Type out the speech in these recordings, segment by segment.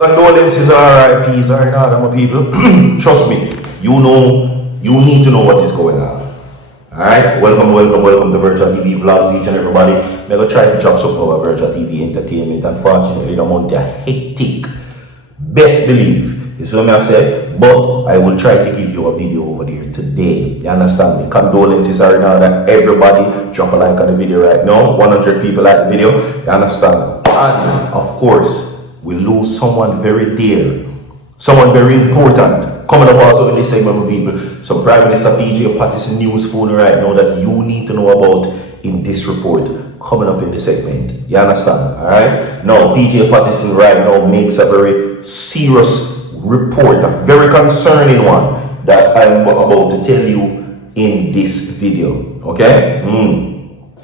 Condolences are RIPs are in order, my people. Trust me, you need to know what is going on. Alright, welcome to Virtual TV Vlogs, each and everybody. I'm going to try to drop some over Virtual TV Entertainment. Unfortunately, the month is hectic. Best believe, you see what I said? But I will try to give you a video over there today. You understand me? Condolences are in order. Everybody, drop a like on the video right now. 100 people like the video. You understand? And of course, we lose someone very dear, someone very important. Coming up also in this segment, people, some Prime Minister PJ Patterson news phone right now that you need to know about in this report coming up in the segment. You understand? All right. Now, PJ Patterson right now makes a very serious report, a very concerning one that I'm about to tell you in this video. Okay.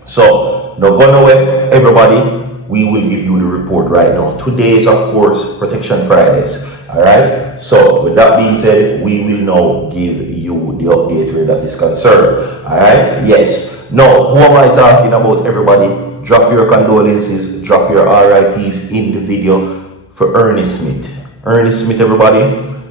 So, no go nowhere, everybody. We will give you the report right now. Today is, of course, Protection Fridays. All right. So, with that being said, we will now give you the update where that is concerned. All right. Yes. Now, who am I talking about, everybody? Drop your condolences, drop your RIPs in the video for Ernie Smith. Ernie Smith, everybody.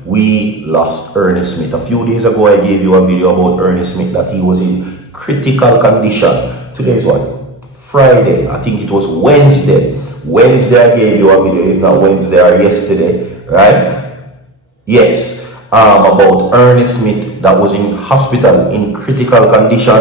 We lost Ernie Smith. A few days ago, I gave you a video about Ernie Smith that he was in critical condition. Today is what? Friday, I think it was Wednesday. I gave you a video, if not Wednesday or yesterday, right? Yes, about Ernie Smith that was in hospital in critical condition.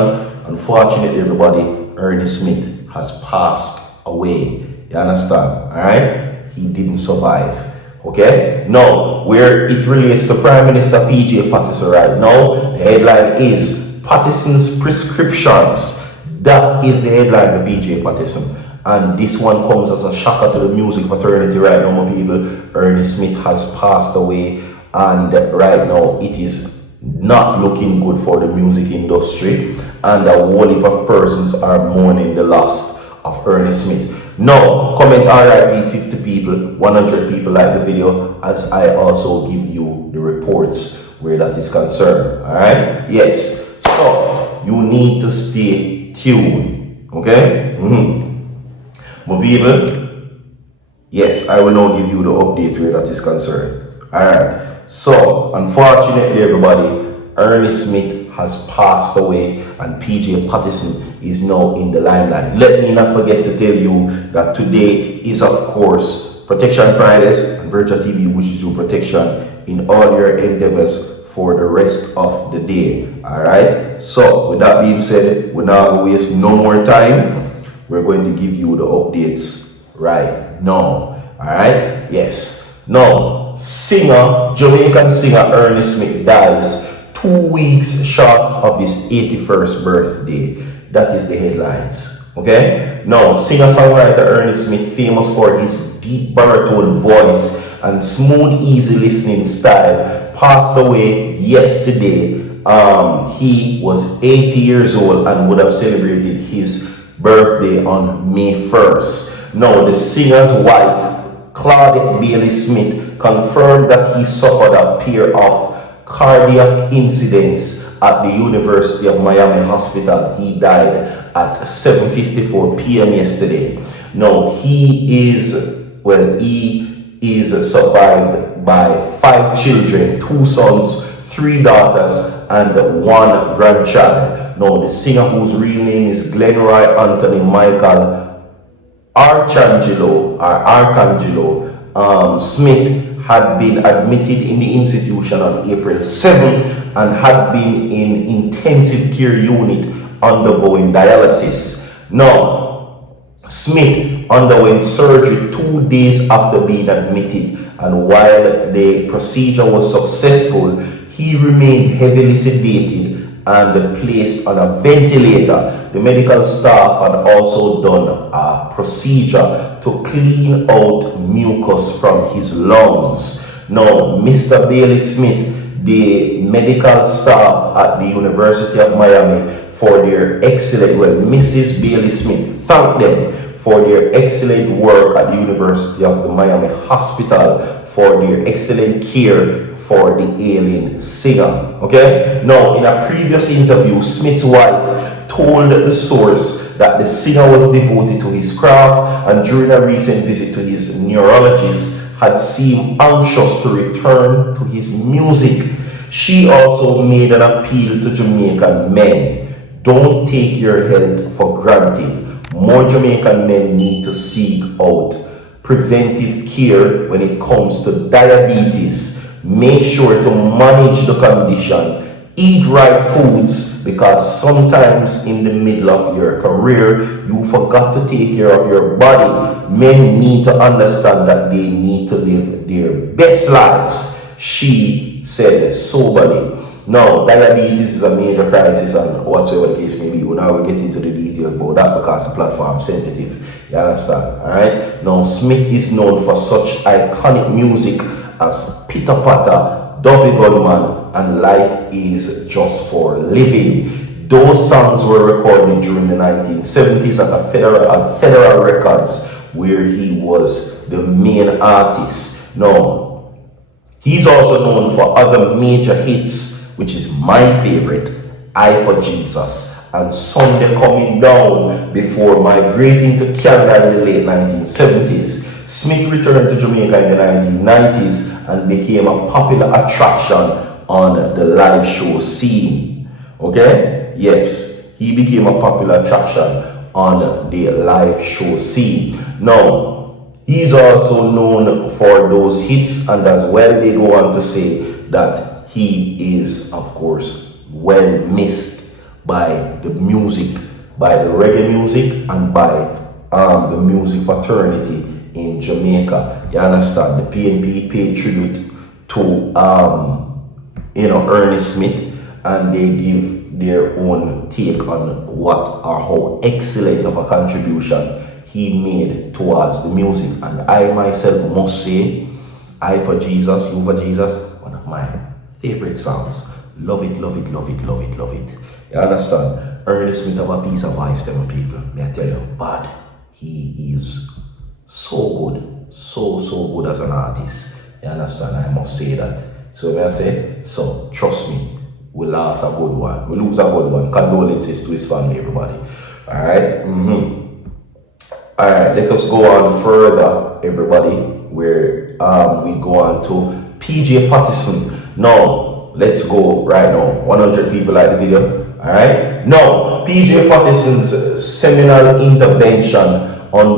Unfortunately, everybody, Ernie Smith has passed away. You understand? All right? He didn't survive. Okay? Now, where it relates to Prime Minister PJ Patterson right now, the headline is Patterson's prescriptions. That is the headline of PJ Patterson. And this one comes as a shocker to the music fraternity right now, my people. Ernie Smith has passed away, and right now it is not looking good for the music industry. And a whole heap of persons are mourning the loss of Ernie Smith. Now, comment RIP 50 people, 100 people like the video, as I also give you the reports where that is concerned. Alright? Yes. So, you need to stay tuned. Okay? My people, yes, I will now give you the update where that is concerned. Alright. So, unfortunately, everybody, Ernie Smith has passed away and PJ Patterson is now in the limelight. Let me not forget to tell you that today is, of course, Protection Fridays and Virtual TV wishes you protection in all your endeavors for the rest of the day. Alright, so with that being said, we're not going to waste no more time. We're going to give you the updates right now. Alright, yes. Now, Jamaican singer Ernie Smith dies 2 weeks short of his 81st birthday. That is the headlines. Okay? Now, singer-songwriter Ernie Smith, famous for his deep baritone voice and smooth, easy listening style, passed away yesterday. He was 80 years old and would have celebrated his birthday on May 1st. Now, the singer's wife, Claudette Bailey Smith, confirmed that he suffered a pair of cardiac incidents at the University of Miami Hospital. He died at 7:54 p.m. yesterday. Now, he is survived by 5 children, 2 sons, 3 daughters, and 1 grandchild. Now, the singer, whose real name is Glenroy Anthony Michael Archangelo Smith, had been admitted in the institution on April 7 and had been in intensive care unit undergoing dialysis. Now, Smith underwent surgery 2 days after being admitted, and while the procedure was successful, he remained heavily sedated and placed on a ventilator. The medical staff had also done a procedure to clean out mucus from his lungs. Now, Mr. Bailey Smith, the medical staff at the University of Miami, for their excellent, Mrs. Bailey Smith thanked them for their excellent work at the University of the Miami Hospital, for their excellent care for the ailing singer. Okay? Now, in a previous interview, Smith's wife told the source that the singer was devoted to his craft, and during a recent visit to his neurologist, had seemed anxious to return to his music. She also made an appeal to Jamaican men. Don't take your health for granted. More Jamaican men need to seek out preventive care when it comes to diabetes. Make sure to manage the condition. Eat right foods, because sometimes in the middle of your career, you forgot to take care of your body. Men need to understand that they need to live their best lives, she said soberly. Now, diabetes is a major crisis, and whatsoever the case may be, we're not going to get into the details about that because the platform is sensitive. You understand? Alright? Now, Smith is known for such iconic music as Pitter Patter, Dubby Gunman, and Life Is Just for Living. Those songs were recorded during the 1970s at Federal Records, where he was the main artist. Now, he's also known for other major hits, which is my favorite, I for Jesus, and Sunday Coming Down, before migrating to Canada in the late 1970s. Smith returned to Jamaica in the 1990s and became a popular attraction on the live show scene. Okay? Yes, he became a popular attraction on the live show scene. Now, he's also known for those hits, and as well they go on to say that he is, of course, well missed by the music, by the reggae music, and by the music fraternity in Jamaica. You understand? The PNP paid tribute to Ernie Smith, and they give their own take on what or how excellent of a contribution he made towards the music. And I myself must say, I for Jesus, you for Jesus, one of my favorite songs. Love it, love it, love it, love it, love it. You understand? Ernie Smith have a piece of voice, them people. May I tell you, but he is so good, so good as an artist. You understand? I must say that. So may I say, so trust me, we lost a good one. We lose a good one. Condolences to his family, everybody. Alright? Alright, let us go on further, everybody, where we go on to PJ Patterson. Now, let's go right now. 100 people like the video. Alright? Now, PJ Patterson's seminal intervention on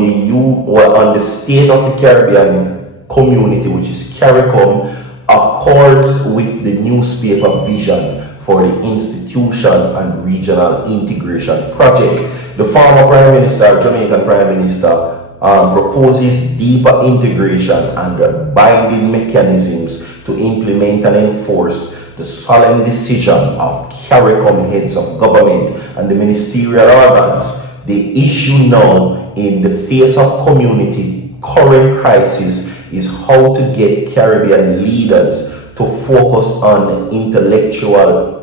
the state of the Caribbean community, which is Caricom, accords with the newspaper vision for the institution and regional integration project. The former Prime Minister, Jamaican Prime Minister, proposes deeper integration and binding mechanisms to implement and enforce the solemn decision of Caricom heads of government and the ministerial organs. The issue now, in the face of community current crisis, is how to get Caribbean leaders to focus on intellectual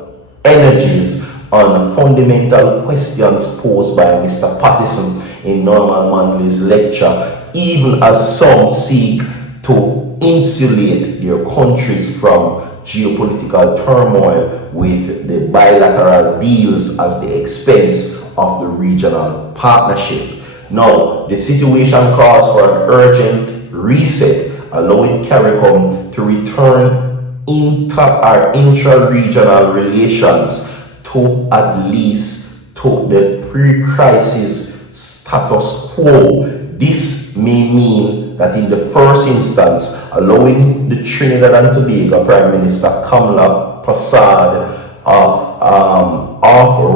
energies on fundamental questions posed by Mr. Patterson in Norman Manley's lecture, even as some seek to insulate their countries from geopolitical turmoil with the bilateral deals at the expense of the regional partnership. Now, the situation calls for an urgent reset, allowing Caricom to return intra-regional relations to at least to the pre-crisis status quo. This may mean that in the first instance, allowing the Trinidad and Tobago Prime Minister Kamala Prasad off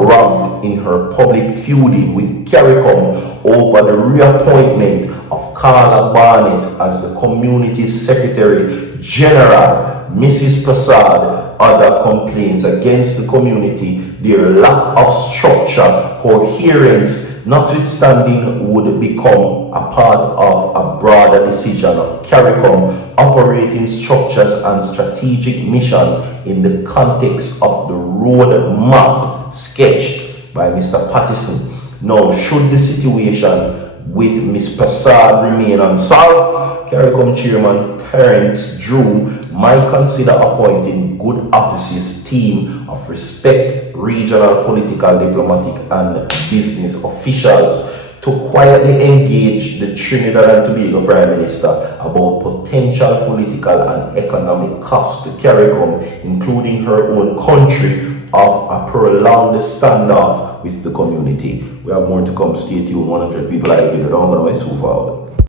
ramp in her public feuding with Caricom over the reappointment of Carla Barnett as the Community Secretary General. Mrs. Prasad other complaints against the community, their lack of structure, coherence, notwithstanding, would become a part of a broader decision of Caricom operating structures and strategic mission in the context of the road map sketched by Mr. Patterson. Now, should the situation with Ms. Prasad remain unsolved, Caricom Chairman Terence Drew might consider appointing good offices team of respect regional, political, diplomatic and business officials to quietly engage the Trinidad and Tobago Prime Minister about potential political and economic costs to Caricom, including her own country, of a prolonged standoff with the community. We have more to come. Stay tuned. 100 people like video. Don't go away so forward.